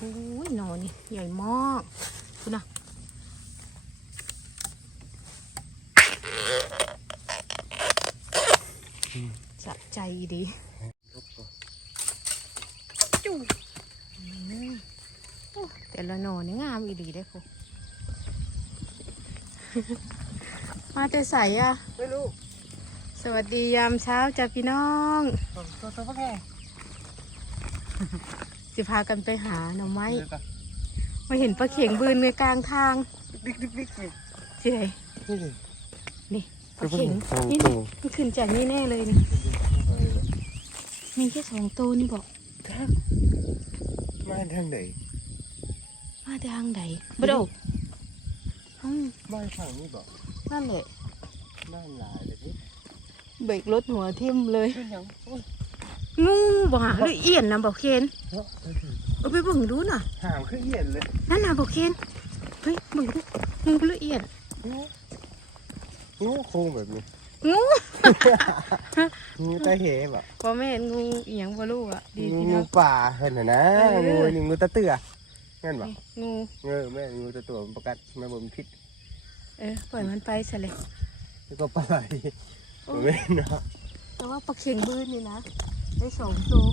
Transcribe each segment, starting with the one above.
โอ้ยหนอนี่ใหญ่มากคุณนะสะใจดีจูอืมโอ้แต่ละหนอนี่งามอีดีได้อคุณมาแต่ใสอะไม่รู้สวัสดียามเช้าจ้าพี่น้องตัวตัวตัวแค่ สิพากันไปหาหน่อไม้มาเห็นปลาเข่งบืนในกลางทางบิ๊กบิ๊กบิ๊กนี่ที่ไหนนี่เลยนี่ปลาเข่งสองนี่ตัวมันขึ้นจากนี่แน่เลยนี่มีแค่สองตัวนี่บอกมาทางไหนมาแต่ทางใดบ่ดอกอืมบ้านฝั่งนี่บอกนั่นแหละบ้านหลายเลยนี่เบรกรถหัวทิ่มเลยขึ้นยั งโอ้ยงูบ่หาหรือเอียนนะบอกเคนเนาะเอาไปเบิ่งดูน่ะห่างขึ้นเย็นเลยนั่นน่ะบอกเคนเฮ้ยเบิ่งดูงูหรือเอียนงูโค้งแบบนี้งูงูตาเหแบบบ่แม่นงูอีหยังบ่รู้อะดีงูพี่งูน้องป่าเห็นน่ะนะเอองูนี่งูตาเตือแม่นบอกงูเออแม่นงูตาตัวมันประกัดแม่บ่มีพิษเออปล่อยมันไปซะเลยแล้วก็ปลาไหลแม่นเนาะแต่ว่าปลาเข่งบืนนี่นะ ได้สองตัว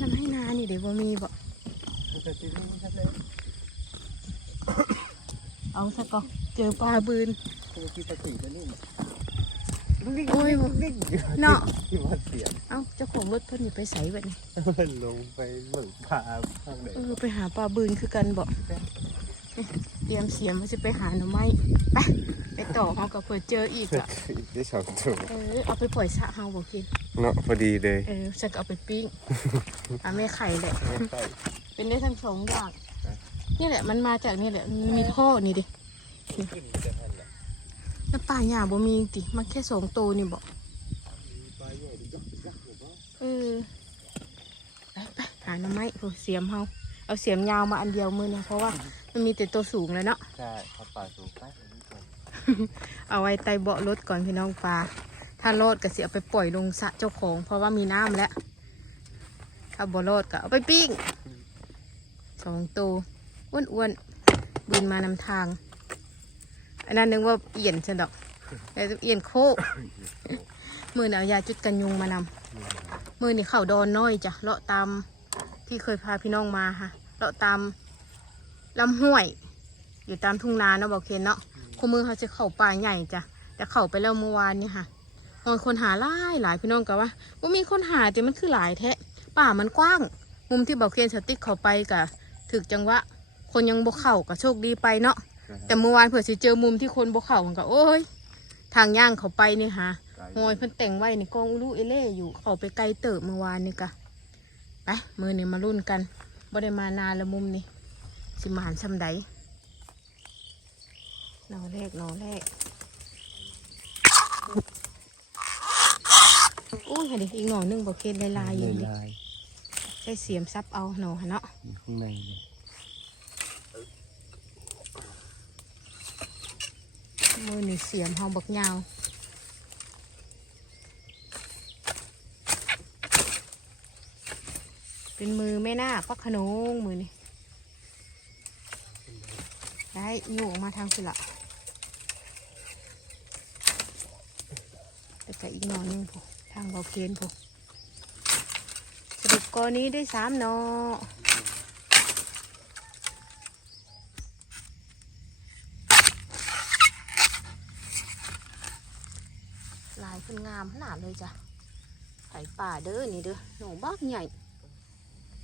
น้ำให้นานี่เดี๋ยวบ่มีบ่มันจะตีนี่ชัดเลยเอาซะก่อนเจอปลาบืนคือที่ตะขี่ตัวนี้ดิ้งโอ้ยดิ้งเนาะที่ว่าเสียงเอ้าเจ้าของรถเพิ่นอยู่ไปใส่แบบนี้มันลงไปเบิ่งปลาข้างไหนเออไปหาปลาบืนคือกันบ่เตรียมเสียมว่าจะไปหาหน่อไม้ไป ไปต่อเฮากับเผื่อเจออีกอะได้สองตัวเออเอาไปปล่อยสระเฮาบ่กินเนาะพอดีเลยเออฉันก็เอาไปปิ้งอะแม่ไข่แหละไม่ใช่เป็นได้ทั้งสองอย่างนี่แหละมันมาจากนี่แหละมันมีท่อนี่ดิขึ้นจะทันแหละแล้วป่าหญ้าบ่มีติมันแค่สองตัวนี่บ่ปลาใหญ่ดิยักษ์ยักษ์หรือเปล่าเออไปไปหาหน่อไม้โหเสียมเฮาเอาเสียมยาวมาอันเดียวมือเนี่ยเพราะว่ามันมีแต่ตัวสูงแล้วเนาะใช่เขาปลาสูงไปอันนี้ก่อน เอาไว้ใต้เบาะรถก่อนพี่น้องปลา ถ้ารอดก็สิเอาไปปล่อยลงสะเจ้าของ เพราะว่ามีน้ำแล้ว ถ้าบ่รอดก็เอาไปปิ้งสองตัวอ้วนๆบินมานำทาง อันนั้นนึกว่าเอียนฉันดอกแต่เอียนโคกมือนี่เอายาจุดกันยุงมานำมือนี่เข่าดอนน้อยจ้ะเลาะตามที่เคยพาพี่น้องมาค่ะเลาะตามลำห้วย อยู่ตามทุ่งนาเนาะบอกเคนเนาะ คู่มือเขาจะเข้าป่าใหญ่จ้ะแต่เข้าไปแล้วเมื่อวานนี่ค่ะบางคนหาหลายหลายพี่น้องก็ว่าว่ามีคนหาแต่มันคือหลายแท้ป่ามันกว้าง มุมที่บอกเคนสติ๊กเข้าไปกะถึกจังหวะคนยังบกเข้าก็โชคดีไปเนาะแต่เมื่อวานเผื่อสิเจอมุมที่คนบกเข่ามันก็โอ้ย ทางย่างเขาไปนี่ฮะโอยเพิ่นแต่งไว้ในกองอุลุเอเล่อยู่เขาไปไกลเติบเมื่อวานนี่กะไปมือนี่มารุ่นกันบ่ได้มานานละมุมนี่สิมานชำใดห นอแรกหนอแรกโอ้ยเห็นดิอีกหนอหนึงบอกเคนลายๆอยู่นี่ลายใช้เสียมซับเอาหนอหะเนาะอยู่ข้างในเลยมือนี่เสียมเฮาบักยาวเป็นมือแม่นาคพักขนงมือนี่ได้อยู่ออกมาทางสิละ แต่ก็อีกหนอนหนึงพอทางเบาเคนพอสรุปกอนี้ได้สามหนอลายขึ้นงามขนาดเลยจ้ะไผ่ป่าเด้อนี่เด้อหนูบักใหญ่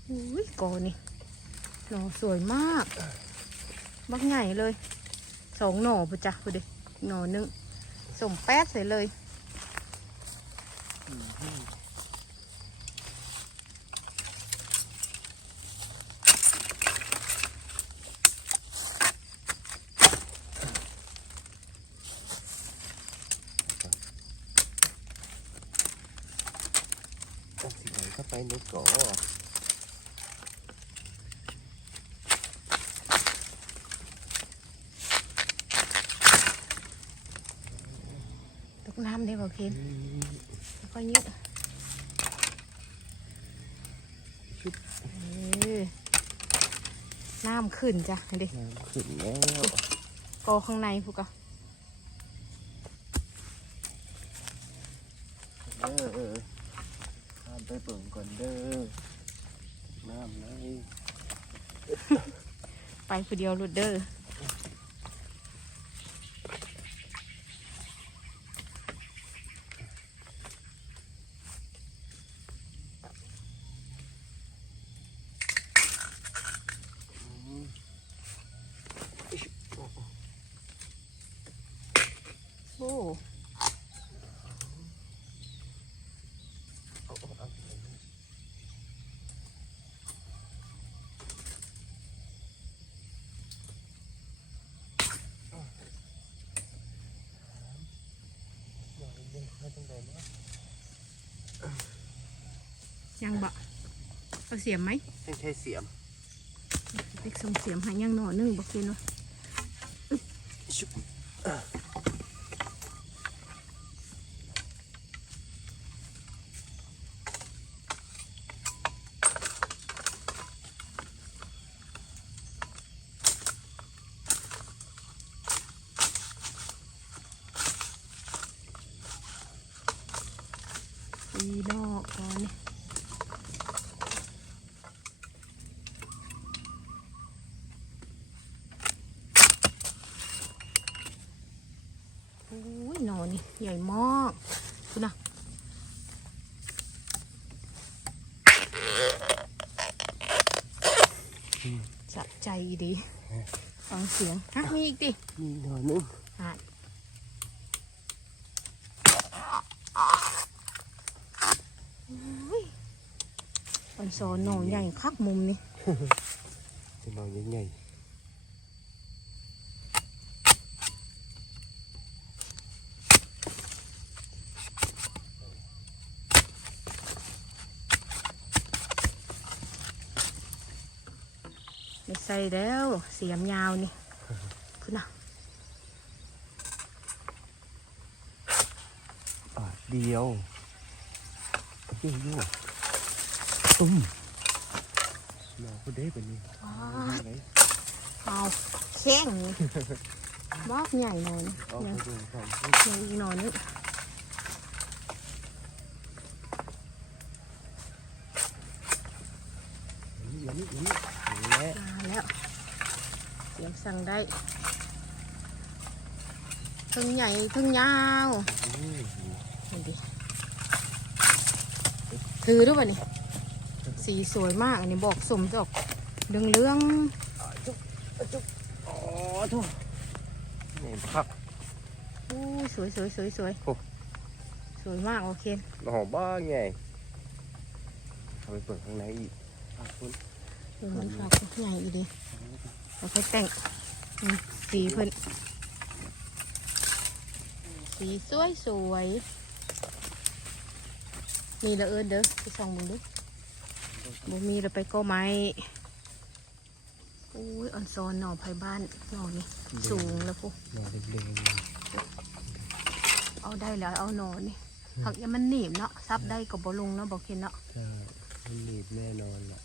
อุ้ยกอนี่หน่อสวยมาก บักใหญ่เลยสองหน่อพุจ้ะพุดิหน่อหนึงส่งแป๊ดใส่เลย ต้องสิไหนเข้าไปในเกาะตกน้ำได้บอกเคนแล้วก็ยึดเออน้ำขึ้นจ้ะเด็กน้ำขึ้นแล้วกอข้างในพวกก็เด้อเออข้ามไปเปิ่งก่อนเด้อน้ำไหลไปผู้เดียวหลุดเด้ออืมอิ๊ยโอ้โห โอ้ เอาเอาเอาหน่อย เดียวไม่ต้องได้นะยังบะเอาเสียมไหมให้ใช้เสียมเด็กส่งเสียมให้ยังหน่อหนึงบอกกินวะ ชุบตีดอกก่อนนี่โอ้ย หนอนี่ใหญ่มากคุณนะสะใจดีฟังเสียงฮะมีอีกดิมีหน่อยนึงอะมันโซนหนอใหญ่คักมุมนี่เป็นหน่อยใหญ่ แล้วเสียมยาวนี่คุณน่ะๆบาทเดียวยุ่งยุ่งตุ้มหน่อก็ได้เป็นนี่ว้าไหนเอาแข้งนี่มอกใหญ่หน่อยนี่เอายังไปดูก่อนยังอีกหน่อยนึง อย่างนี้อย่างนี้อย่างนี้แหละ มาแล้วเสียมสั่งได้ทั้งใหญ่ทั้งยาวอืมนี่ดิคือด้วยป่ะนี่สีสวยมาก อันนี้บอกสมดอกเรื่องเรื่องอ๋อทุกนี่พักๆอู้สวยสวยสวยสวยโอ้สวยมากโอเคหน่อบ้าไงเอาไปเปิดข้างในอีกขอบคุณเออมันฝากใหญ่อีดีเราค่อยแต่งอืม สีเพิ่นสีสวยสวยมีละเอินเด้อไปส่องมึงดูบ่มีเราไปก็ไม้อุ้ยอ่อนซอนหน่อไผ่บ้านหน่อนี่สูงแล้วปุ๊หน่อแดงเอาได้แล้วเอาหน่อนี่ผักยังมันหนีบเนาะซับได้กับบ่ลงเนาะบอกเห็นเนาะๆใช่มันหนีบแน่นอนแหละ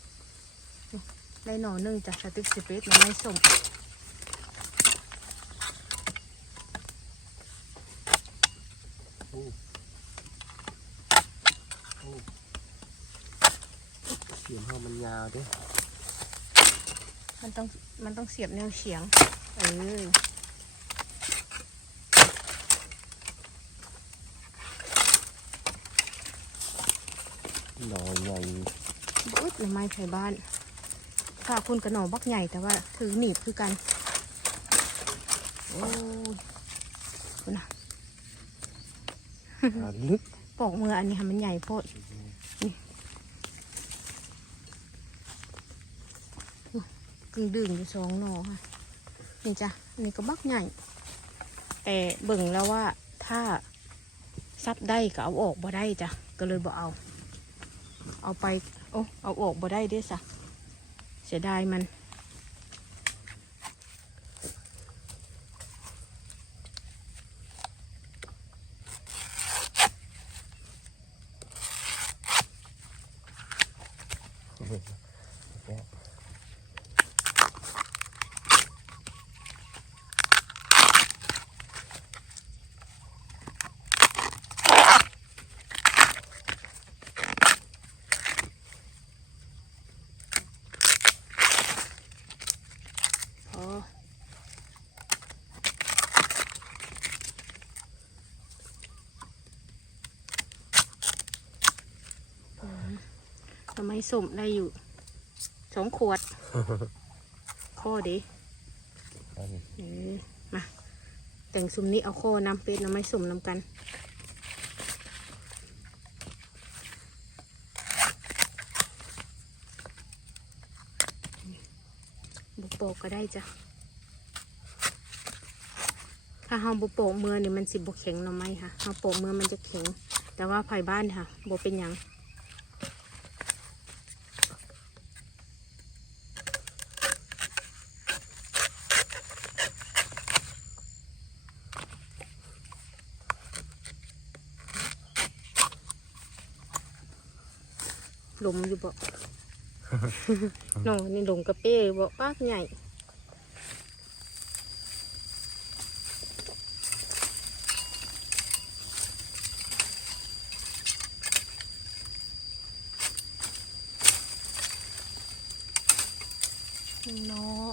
ได้หน่อหนึ่งจากสติ๊กสเปซมันไม่ส่ง เสี ยมห้ามันยาวด้วยมันต้องมันต้องเสียบแนวเฉียง เออหน่อใหญ่บึ้ดหน่อไม้ไผ่บ้านฝากคุณกระหน่อบักใหญ่แต่ว่าถือหนีบคือกัน โอ้ยคุณนะหาลึกปอกมืออันนี้ค่ะมันใหญ่โพด กึ่งดึงอยู่สองหน่อค่ะ นี่จ้ะนี่ก็บักใหญ่ แต่เบิ่งแล้วว่าถ้าซับได้ก็เอาออกบ่ได้จ้ะก็เลยบ่เอา เอาไป โอ้เอาออกบ่ได้ด้อสะเสียดายมัน ทำไมสมได้อยู่สองขวด ข้อด้เออมาแต่งซุมนี้เอาข้อน้ำเป็นน้ำไม้สมน้ำกัน กก็ได้จ้ะ ถ้าเฮาบุโปกมือนี่มันสิบุแข็งหน่อไม้ค่ะเฮาโปกมือมันจะแข็ง แต่ว่าภายบ้านค่ะบุเป็นหยังหลุมอยู่บ่ น้องนี่หลุมกระเป้บ่ปากใหญ่ หนึ่งเนาะ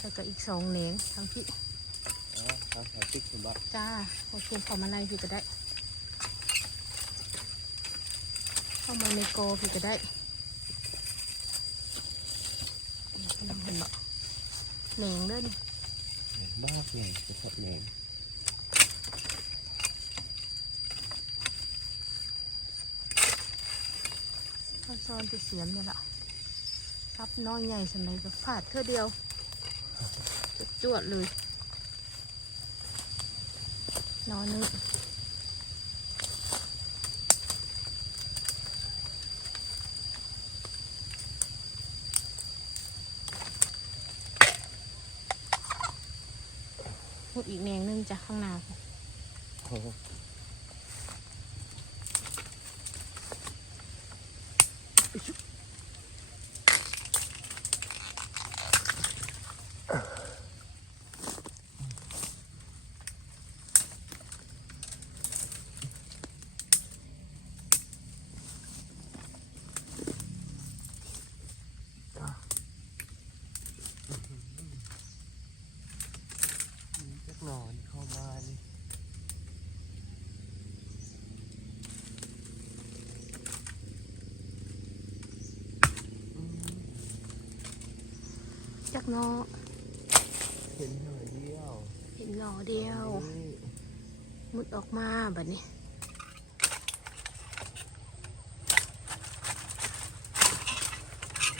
แล้วก็อีกสองเหนงทั้งพี่ อ๋อทางสายติ๊กคุณบ้า จ้า โอเคขอมาในพี่ก็ได้เข้ามาในโกพี่ก็ได้นี่พี่น้องเห็นบ่แหนงเด้อนี่บ้าใหญ่จะชอบแหนงข้าวซอนไปเสียมเนี่ยละซับน้อยใหญ่สมัยก็ฟาดเท่าเดียวจุดจวดๆเลย นอนนึกพูดอีกแนงนึงจากข้างหน้าพุ่น โอ้โหมีจักหนอนเข้ามานี่ จัก เนอเห็นหน่อยเดียว เห็นหนอเดียวนี่มุดออกมาแบบนี้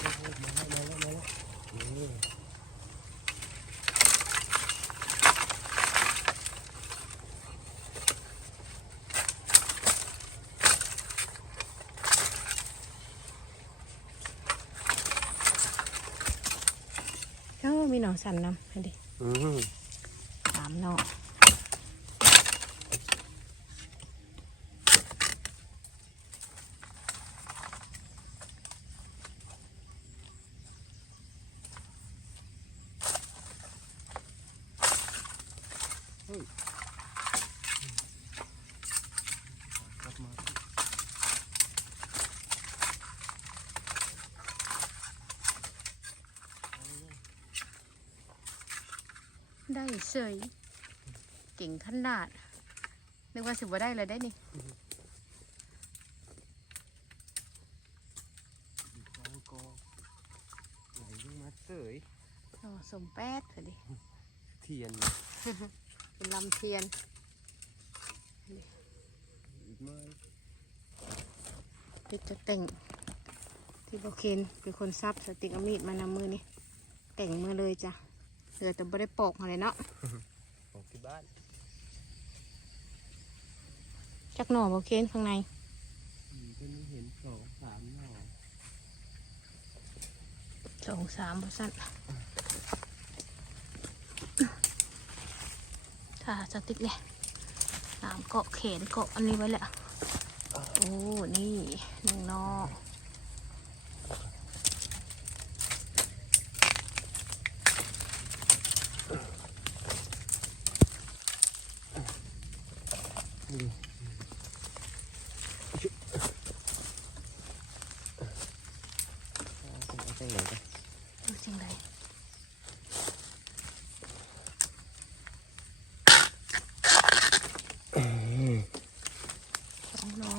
โอ้โหมาแล้วมาแล้วมาแล้วนี่ เอ้ามีหนอสันนำให้ดิอืมสามหนอ ได้เฉยเก่งขนาด นึกว่าสิบว่าได้เลยได้นี่กองกองไหลลงมาเสยหนอสมแป๊ดเถอะดิ เทียน เป็นลำเทียนอีกไหมพิดจะแต่งที่โบเคนเป็นคนซับสติกอามีดมานำมือนี่ แต่งมือเลยจ้ะ เหลือแต่บ่ได้ปอกอะไรเนาะของที่บ้านจักหน่อบอเคนข้างในอืมก็ไม่เห็นสองสามหน่อสองสามเปอร์เซ็นต์ถ้าสติ๊กเลยน้ำเกาะเขนเกาะอันนี้ไว้แหละโอ้ นี่หนึ่งนอก นี่เอาไปจังไหนกัน ดูจังไรสองนอ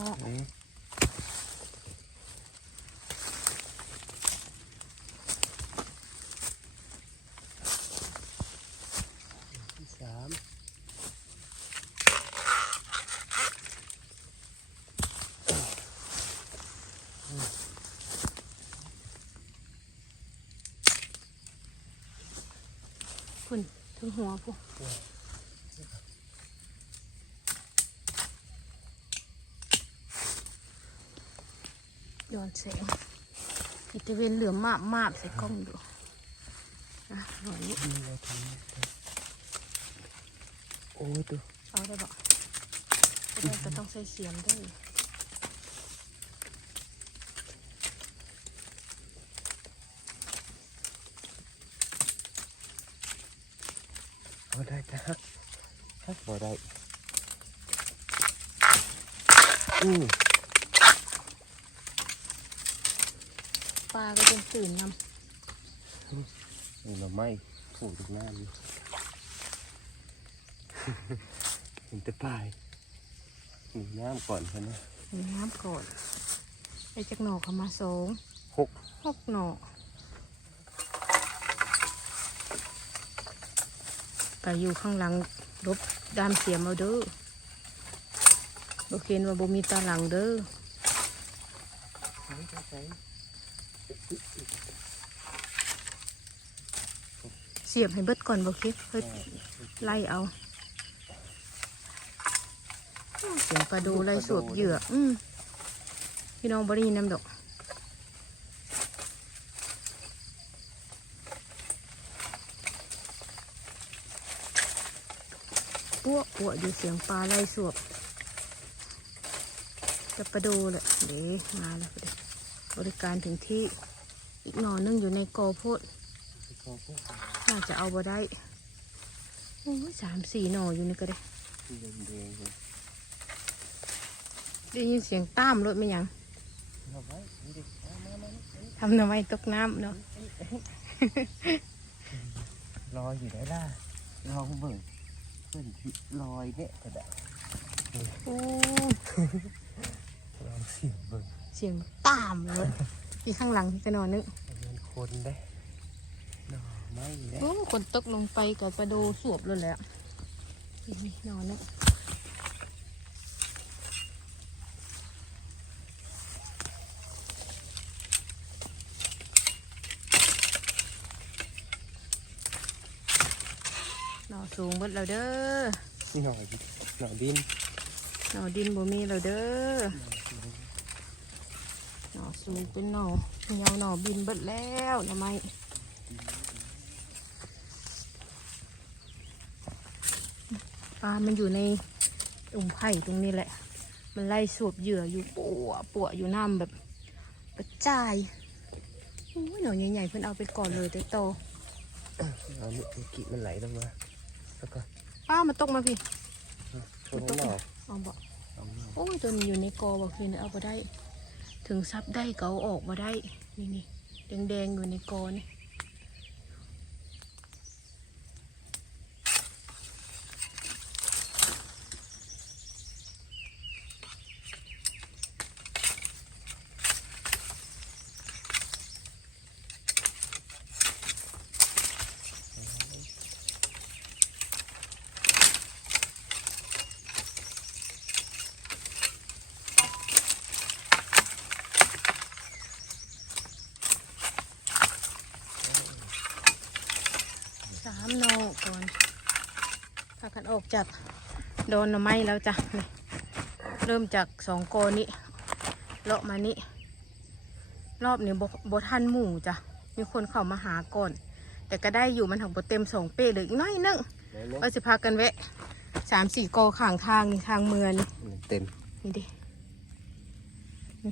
ถึงหัวผู้ย้อนแสงอิตาเวนเหลือมมากมากๆใส่กล้องดูอะหน่อยนี้นี่เราทำโอ้ตัวเอาได้บอกไม่ได้ก็ต้องใส่เสียมด้วย เอาได้จ้ะฮักฮักบ่ได้อือปลาก็จะตื่นนนี่เราไม่ผูกทุกหน้านี่เห็นแต่ปลายมีน้ำก่อนใช่ไหมำมีน้ำก่อนไอ้จักหน่อเขามาสองหกหกหน่อก็ อยู่ข้างหลังรบดามเสียมเอาเด้อบอเคว่าบ่มีตาหลังเด้อเสียบให้เบิดก่อนบอกเคนเฮ้ยไล่เอา เสียงปลาดูไล่สวบเหยื่อ อืมพี่น้องบริยินน้ำดอก ปั้วปั้วอยู่เสียงปลาไล่สวบจะประดูแหละเดี๋ยวมาแล้วดบริการถึงที่อีกหน่อนึงอยู่ในกอโพดน่าจะเอาบ่ได้โอ้สามสี่หน่ออยู่นี่ก็ได้ได้ยินเสียงตามรถไหมยังเอาไว้นี่ดิเอามามามาทำไมตกน้ำเนาะลออยู่ได้ล่ะลอเบิ่ง เพื่อนที่ลอยเนี่ยก็ได้โอ้ลองเสียงเบิ่งเสียงต้ามรถอีกข้างหลังก็นอนนึงเป็นคนได้หน่อไม่ได้โอ้คนตกลงไปกับประดูสวบเลยแหละนี่นอนนึง สูงเบิดแล้วเด้อนี่หน่อยดิหน่อดินหน่อดินบ่มีแล้วเด้อหน่อสูงเป็นหน่อเหี่ยวหน่อบินเบิดแล้วทำไมปลามันอยู่ในอุ่มไผ่ตรงนี้แหละ มันไล่สวบเหยื่ออยู่ปัวปัวอยู่น้ำแบบกระจายโอ้ยหน่อใหญ่ๆเพิ่นเอาไปก่อนเลยแต่โตเอาเมื่อกี้มันไหลลงมา แล้วก็ป้ามาตกมาพี่ชนหน่อเอาบอกเอาหน่อโอ้ยตัวมันอยู่ในกอบอกพี่นะเอาไปได้ ถึงซับได้ก็เอาออกมาได้ นี่นี่แดงๆอยู่ในกอนี่ สามโนก่อนพากันออกจาก โดนหน่อไม้แล้วจ้ะนี่เริ่มจากสองโกนี้เลาะมานี่รอบนี้บทันหมู่จ้ะมีคนเข้ามาหาก่อน แต่ก็ได้อยู่มันถึงบเต็มสองเป้เลยอีกน้อยนึงไหนไหมก็จะพากันแวะสามสี่กอข้างทางนี่ทางเมืองนี่มันเต็มนี่ดินี่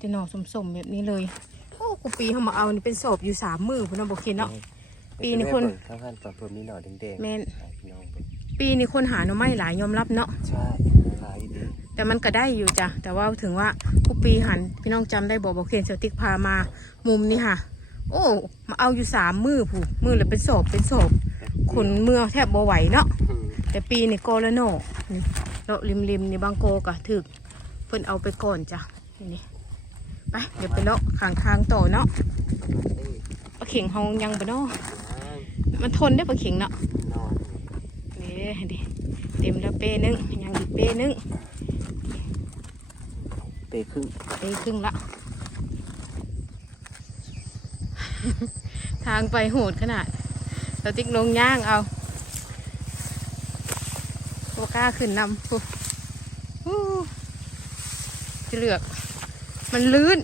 จะหน่อสมๆแบบนี้เลยโอ้กูปีเขามาเอานี่เป็นศพอยู่สามมือพุ่นนะบอกเคนเนาะปีนี้คนข้างข้างตอนเพิ่มมีหน่อแดงๆแม่น ให้พี่น้องเบิ่งปีนี้คนหาหน่อไม้หลายยอมรับเนาะใช่ขายดีแต่มันก็ได้อยู่จ้ะแต่ว่าถึงว่ากูปีหันพี่น้องจำได้บอกบอกเคนเซลติกพามามุมนี่ค่ะ โอ้ มาเอาอยู่สามมือผู้มือเลยเป็นศพเป็นศพขนเมื่อแทบบ่ไหวเนาะอืมแต่ปีนี่โกละโน่นี่เลาะริมริมๆนี่บางโกก็ถึกเพิ่นเอาไปก่อนจ้ะนี่นี่ไปเดี๋ยวไปเลาะข้างทางต่อเนาะปลาเข่งเฮายังบ่เนาะมันทนได้ปลาเข่งเนาะนอนนี่ ดิเต็มแล้วเป้นึงยังอีกเป้นึงเปครึ่งเป้ครึ่งละ ทางไปโหดขนาดเราติ๊กลงย่างเอาบกล้าขึ้นนำฟูฮู้จะเลือก มันลื่น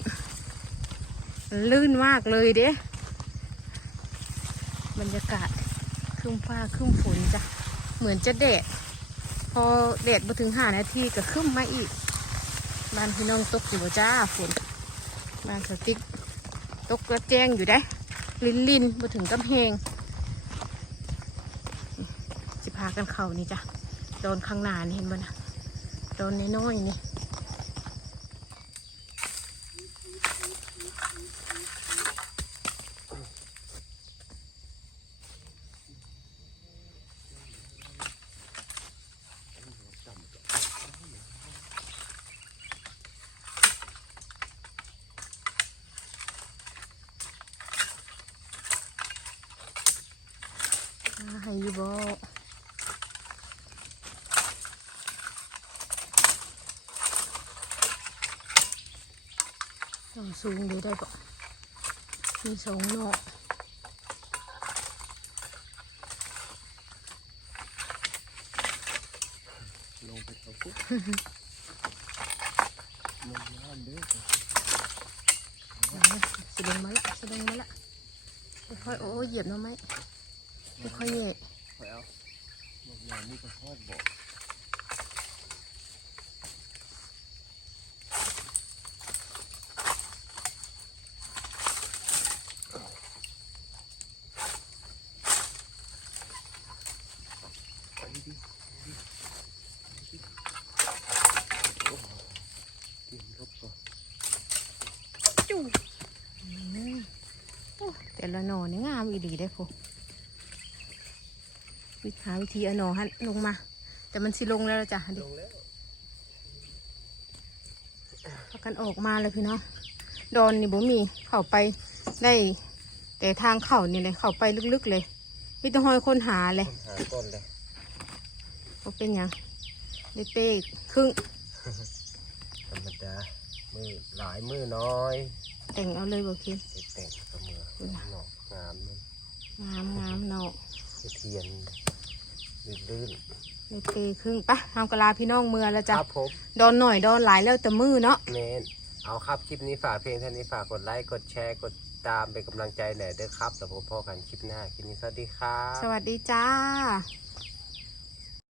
มันลื่นมากเลยเด้บรรยากาศครึ้มฟ้าครึ้มฝนจ้ะ เหมือนจะแดด พอแดดมาถึงห้านาทีก็ครึ้มมาอีก บ้านพี่น้องตกอยู่บ่จ้าฝนบ้านสติ๊กตกกระแจงอยู่ได้ ลินลินมาถึงกำแพงสิพากันเข่านี่จ้ะโดนข้างหน้านี่เห็นบ่นะโดนน้อยๆนี่ มาให้อยูบอต้อง สูงดูได้ปะมีสองนอกลงไปเขาปุ๊บมันน้ำเด้อเอาละสะดงมาละสะดงมาละค่อยๆโอ้ยเหยียบหน้ำไหมค่อยๆเหยียบไปเอาบอกยามนี่ก็ทอดบอก ไปดิไปดิไปดิโอ้เตรียมรบก่อน จุ๊อืมโอ้แต่ละหนอนี่งามอีดีได้อพวกวิหาวิธีเอาหนอหันลงมา แต่มันสิลงแล้วล่ะจ้ะดิลงแล้วพากันออกมาเลยพี่น้องดอนนี่บ่มีเข้าไปได้ แต่ทางเข้านี่เลยเข้าไปลึกๆเลยมีแต้องหอยคนหาเลยคนหาก่อนเลยบ่เป็นหยังได้เป้ครึ่งธรรมดามือหลายมือน้อยแต่งเอาเลยบ่คิดไปแต่งเสมอหนอกงามเลยงามงามเนาะ เทียน ลื่นได้เป้ครึ่งปะทำกะลาพี่น้องเมือแล้วๆจ้ะครับผมดอนหน่อยดอนหลายแล้วแต่มือเนาะเมนเอาครับคลิปนี้ฝากเพลงเท่านี้ฝากกดไลค์กดแชร์กดตามเป็นกำลังใจหน่อยเด้อครับแล้วพบกันคลิปหน้าคลิปนี้สวัสดีครับ สวัสดีจ้า